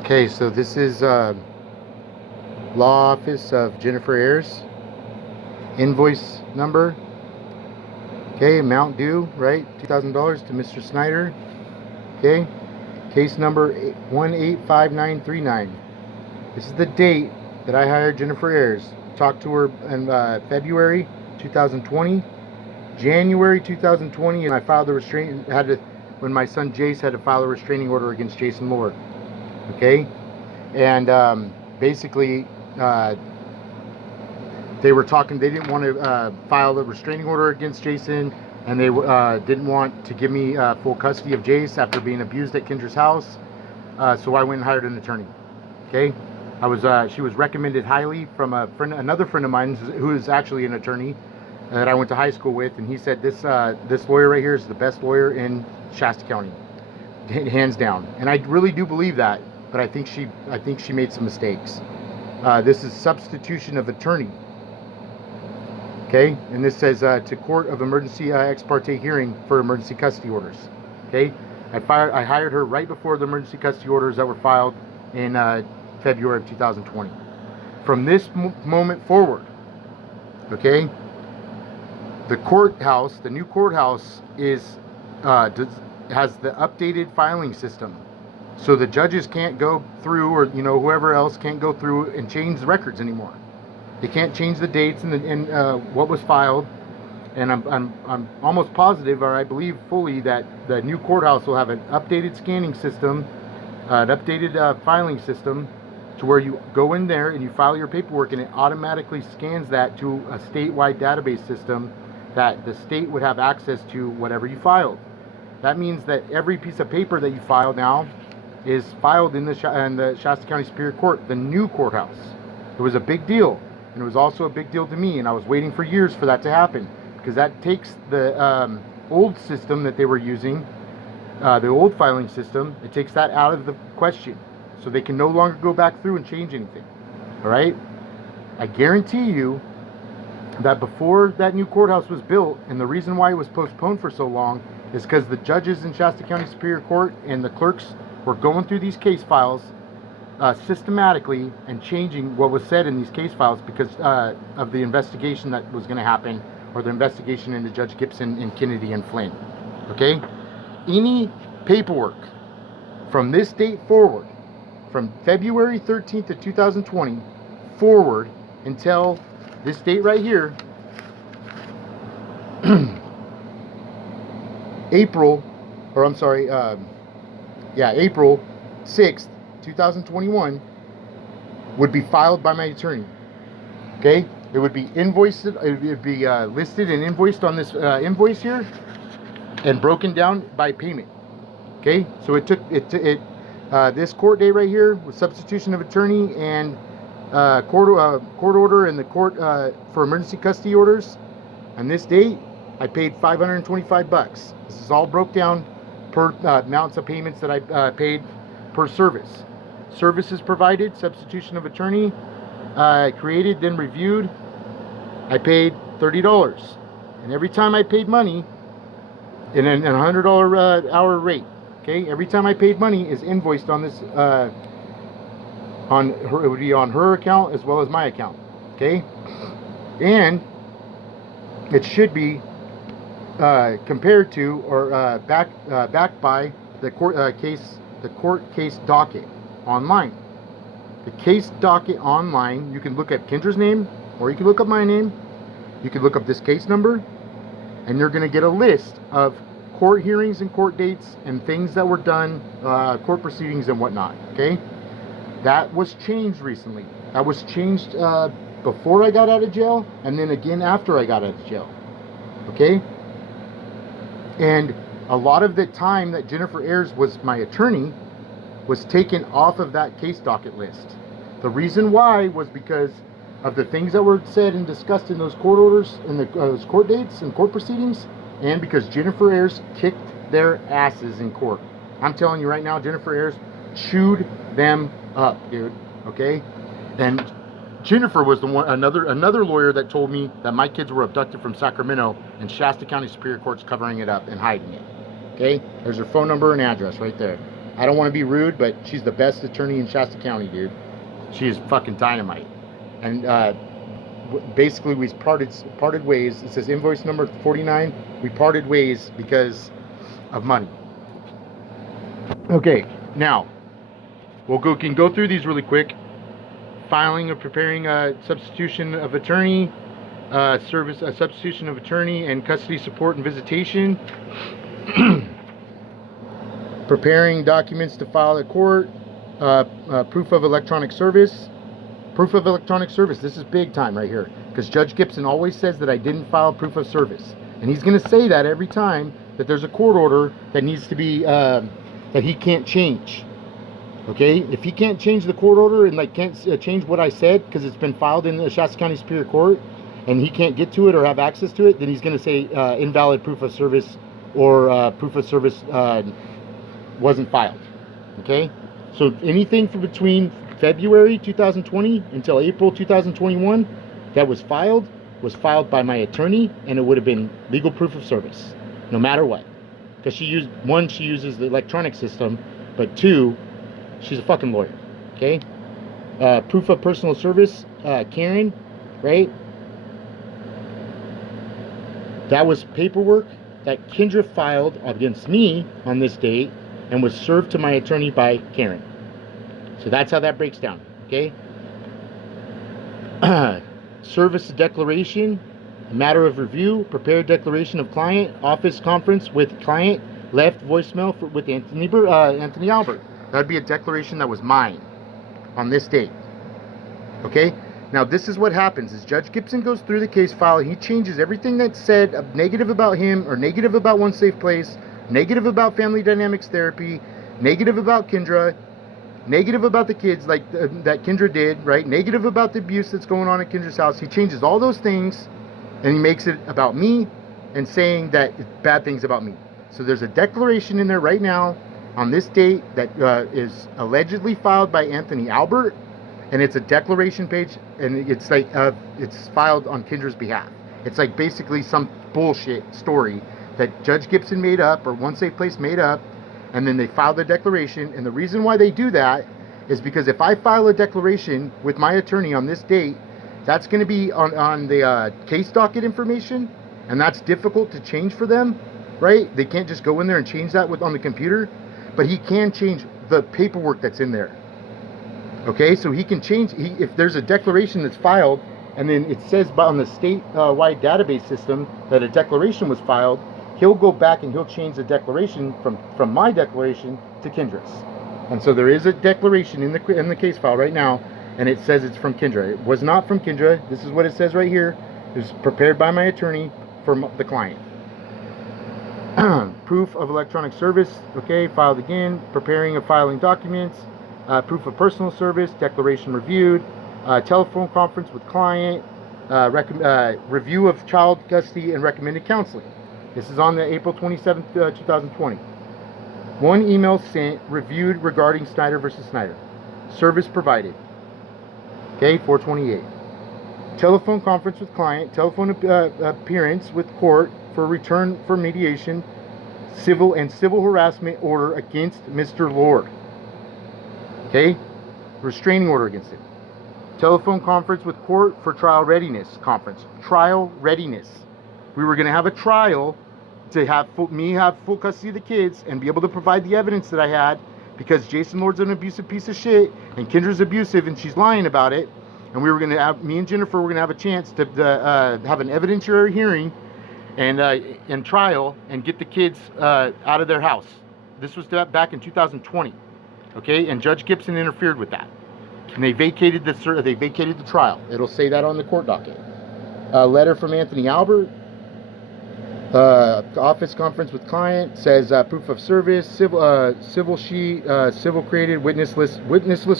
Okay, so this is Law Office of Jennifer Ayers. Invoice number. Okay, amount due, right? $2,000 to Mr. Snyder. Okay, case number 185939. This is the date that I hired Jennifer Ayers. Talked to her in February 2020, January 2020, and I filed a restraining. When my son Jace had to file a restraining order against Jason Lord. Okay, and basically they were talking. They didn't want to file a restraining order against Jason, and they didn't want to give me full custody of Jace after being abused at Kendra's house. So I went and hired an attorney. Okay, she was recommended highly from another friend of mine who is actually an attorney that I went to high school with, and he said this lawyer right here is the best lawyer in Shasta County, hands down. And I really do believe that, but I think she made some mistakes. This is substitution of attorney. Okay, and this says to court of emergency ex parte hearing for emergency custody orders. Okay, I hired her right before the emergency custody orders that were filed in February of 2020. From this moment forward, okay, the courthouse, the new courthouse has the updated filing system, so the judges can't go through, or whoever else can't go through and change the records anymore. They can't change the dates and what was filed, and I'm almost positive, or I believe fully, that the new courthouse will have an updated scanning system, an updated filing system, to where you go in there and you file your paperwork, and it automatically scans that to a statewide database system that the state would have access to whatever you filed. That means that every piece of paper that you file now is filed in the Shasta County Superior Court, the new courthouse. It was a big deal. And it was also a big deal to me, and I was waiting for years for that to happen, because that takes the old system that they were using, the old filing system, it takes that out of the question, so they can no longer go back through and change anything. All right? I guarantee you that before that new courthouse was built, and the reason why it was postponed for so long is because the judges in Shasta County Superior Court and the clerks were going through these case files systematically and changing what was said in these case files because of the investigation that was going to happen, or the investigation into Judge Gibson and Kennedy and Flynn. Okay? Any paperwork from this date forward, from February 13th of 2020 forward until this date right here, April 6th, 2021, would be filed by my attorney. Okay, it would be invoiced. It would be listed and invoiced on this invoice here, and broken down by payment. Okay, so it took this court date right here with substitution of attorney and court order and the court for emergency custody orders. On this date, I paid $525. This is all broke down per amounts of payments that I paid per service. Services provided, substitution of attorney, created, then reviewed, I paid $30. And every time I paid money, in a $100 hour rate, okay, every time I paid money is invoiced on this, it would be on her account as well as my account, okay? And it should be compared to, or backed by the court case docket online. The case docket online, you can look at Kendra's name, or you can look up my name. You can look up this case number, and you're going to get a list of court hearings and court dates and things that were done, court proceedings and whatnot. Okay, that was changed recently. That was changed before I got out of jail, and then again after I got out of jail. Okay, and a lot of the time that Jennifer Ayers was my attorney was taken off of that case docket list. The reason why was because of the things that were said and discussed in those court orders and those court dates and court proceedings, and because Jennifer Ayers kicked their asses in court. I'm telling you right now, Jennifer Ayers chewed them up, dude. Okay? And Jennifer was the one, another lawyer that told me that my kids were abducted from Sacramento, and Shasta County Superior Court's covering it up and hiding it. Okay? There's her phone number and address right there. I don't want to be rude, but she's the best attorney in Shasta County, dude. She is fucking dynamite. And basically, we parted ways. It says invoice number 49. We parted ways because of money. Okay, now can go through these really quick. Filing or preparing a substitution of attorney, substitution of attorney and custody support and visitation. Preparing documents to file at court. Proof of electronic service. Proof of electronic service. This is big time right here, because Judge Gibson always says that I didn't file proof of service, and he's going to say that every time that there's a court order that needs to be that he can't change. Okay, if he can't change the court order and like can't change what I said because it's been filed in the Shasta County Superior Court, and he can't get to it or have access to it, then he's going to say invalid proof of service, or proof of service wasn't filed. Okay, so anything from between February 2020 until April 2021 that was filed by my attorney, and it would have been legal proof of service, no matter what. Because she uses the electronic system, but two, she's a fucking lawyer. Okay, proof of personal service, Karen, right? That was paperwork that Kendra filed against me on this date and was served to my attorney by Karen. So that's how that breaks down. Okay. Service declaration, matter of review, prepared declaration of client, office conference with client, left voicemail with Anthony Albert. That would be a declaration that was mine on this date. Okay. Now this is what happens: is Judge Gibson goes through the case file, he changes everything that's said negative about him, or negative about One Safe Place, negative about family dynamics therapy, negative about Kendra, negative about the kids like that Kendra did, right? Negative about the abuse that's going on at Kendra's house. He changes all those things and he makes it about me and saying that it's bad things about me. So there's a declaration in there right now on this date that is allegedly filed by Anthony Albert, and it's a declaration page, and it's like it's filed on Kendra's behalf. It's like basically some bullshit story that Judge Gibson made up, or One Safe Place made up, and then they filed the declaration. And the reason why they do that is because if I file a declaration with my attorney on this date, that's going to be on the case docket information, and that's difficult to change for them, right? They can't just go in there and change that on the computer, but he can change the paperwork that's in there. Okay, so he can change, if there's a declaration that's filed, and then it says on the state-wide database system that a declaration was filed, he'll go back and he'll change the declaration from my declaration to Kendra's. And so there is a declaration in the case file right now, and it says it's from Kendra. It was not from Kendra. This is what it says right here. It was prepared by my attorney for the client. Proof of electronic service, okay, filed again. Preparing of filing documents. Proof of personal service, declaration reviewed. Telephone conference with client. Review of child custody and recommended counseling. This is on the April 27th, 2020. One email sent, reviewed regarding Snyder versus Snyder. Service provided. Okay, 428. Telephone conference with client. Telephone appearance with court for return for mediation. Civil harassment order against Mr. Lord. Okay, restraining order against him. Telephone conference with court for trial readiness conference. Trial readiness. We were going to have a trial to have full custody of the kids and be able to provide the evidence that I had, because Jason Lord's an abusive piece of shit and Kendra's abusive and she's lying about it. And we were going to have, me and Jennifer were going to have a chance to have an evidentiary hearing and trial and get the kids out of their house. This was back in 2020. Okay, and Judge Gibson interfered with that, and they vacated the trial. It'll say that on the court docket. A letter from Anthony Albert. Office conference with client, says proof of service, civil sheet, civil created, witness list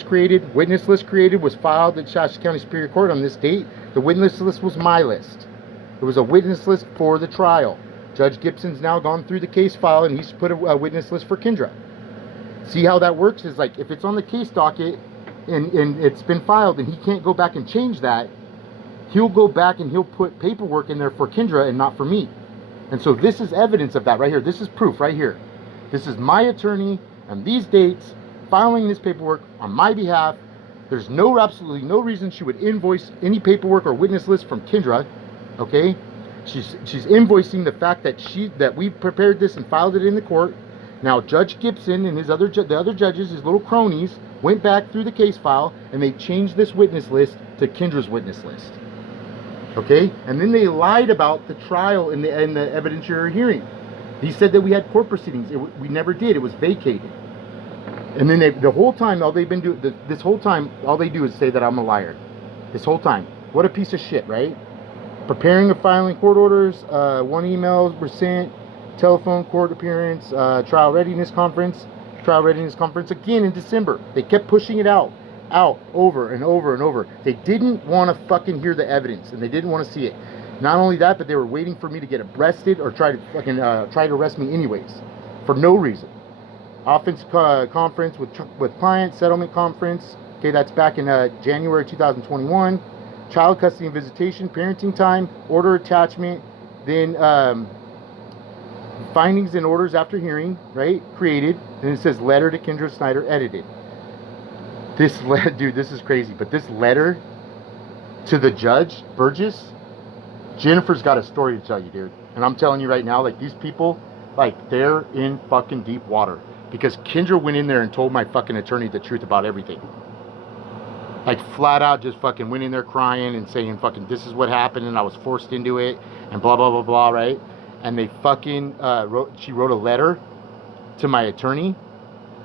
created. Witness list created was filed at Shasta County Superior Court on this date. The witness list was my list. It was a witness list for the trial. Judge Gibson's now gone through the case file and he's put a witness list for Kendra. See how that works? Is like, if it's on the case docket and it's been filed and he can't go back and change that, he'll go back and he'll put paperwork in there for Kendra and not for me. And so this is evidence of that right here. This is proof right here. This is my attorney and these dates, filing this paperwork on my behalf. There's absolutely no reason she would invoice any paperwork or witness list from Kendra, okay? She's invoicing the fact that we prepared this and filed it in the court. Now Judge Gibson and the other judges, his little cronies, went back through the case file and they changed this witness list to Kendra's witness list, okay? And then they lied about the trial in the evidentiary hearing. He said that we had court proceedings. We never did. It was vacated. And then the whole time, all they've been doing, this whole time, all they do is say that I'm a liar. This whole time. What a piece of shit, right? Preparing and filing court orders, 1 email were sent, telephone court appearance, trial readiness conference again in December. They kept pushing it out over and over and over. They didn't want to fucking hear the evidence, and they didn't want to see it. Not only that, but they were waiting for me to get arrested or try to arrest me anyways, for no reason. Offense conference with client, settlement conference. Okay, that's back in January 2021. Child custody and visitation, parenting time, order attachment, then findings and orders after hearing, right? Created, and it says letter to Kendra Snyder, edited. Dude, this is crazy, but this letter to the judge, Burgess, Jennifer's got a story to tell you, dude. And I'm telling you right now, like, these people, like, they're in fucking deep water. Because Kendra went in there and told my fucking attorney the truth about everything. Like, flat out just fucking went in there crying and saying fucking this is what happened and I was forced into it and blah, blah, blah, blah, right? And they fucking she wrote a letter to my attorney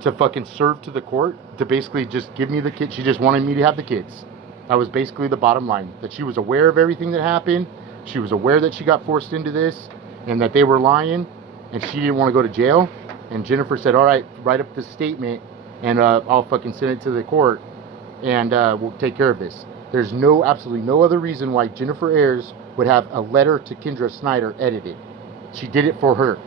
to fucking serve to the court to basically just give me the kids. She just wanted me to have the kids. That was basically the bottom line. That she was aware of everything that happened. She was aware that she got forced into this and that they were lying and she didn't want to go to jail. And Jennifer said, all right, write up this statement and I'll fucking send it to the court and we'll take care of this. There's absolutely no other reason why Jennifer Ayers would have a letter to Kendra Snyder edited. She did it for her.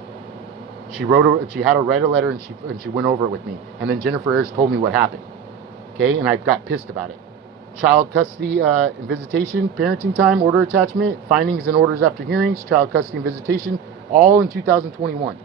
She had her write a letter and she went over it with me. And then Jennifer Ayers told me what happened. Okay, and I got pissed about it. Child custody and visitation, parenting time, order attachment, findings and orders after hearings, child custody and visitation, all in 2021.